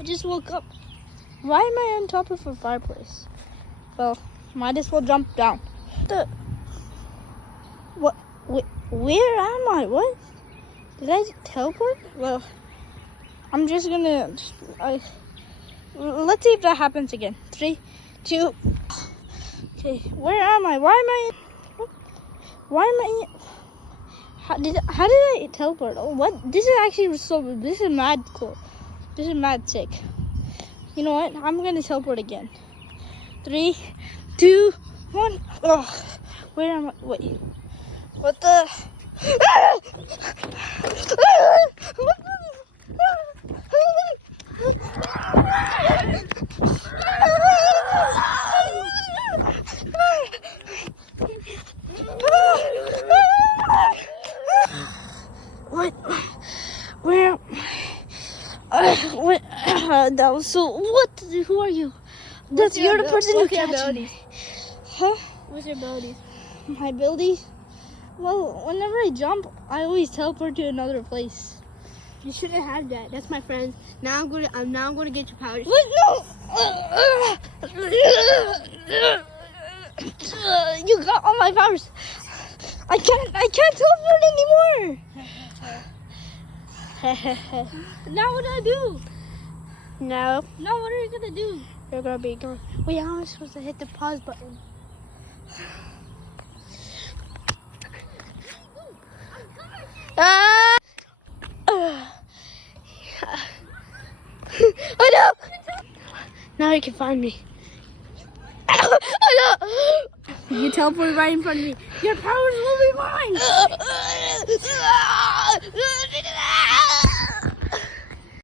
I just woke up. Why am I on top of a fireplace? Well, might as well jump down. What? Where am I? What? Did I teleport? Well, I'm just gonna... let's see if that happens again. 3, 2... Okay, where am I? Why am I... How did I teleport? Oh, what? This is actually so... This is mad cool. This is mad sick. You know what? I'm gonna teleport again. 3, 2, 1. Oh, where am I? Wait. What the? What? Where? What? That was so. What? Who are you? You're the person who catches me. Huh? What's your abilities? My abilities? Well, whenever I jump, I always teleport to another place. You shouldn't have that. That's my friend. Now I'm gonna get your powers. What? No! You got all my powers. I can't teleport anymore. Now what do I do? No. Now what are you gonna do? You're gonna be gone. Wait, how am I supposed to hit the pause button? Oh no! Now he can find me. Oh no! You teleported right in front of me. Your powers will be mine.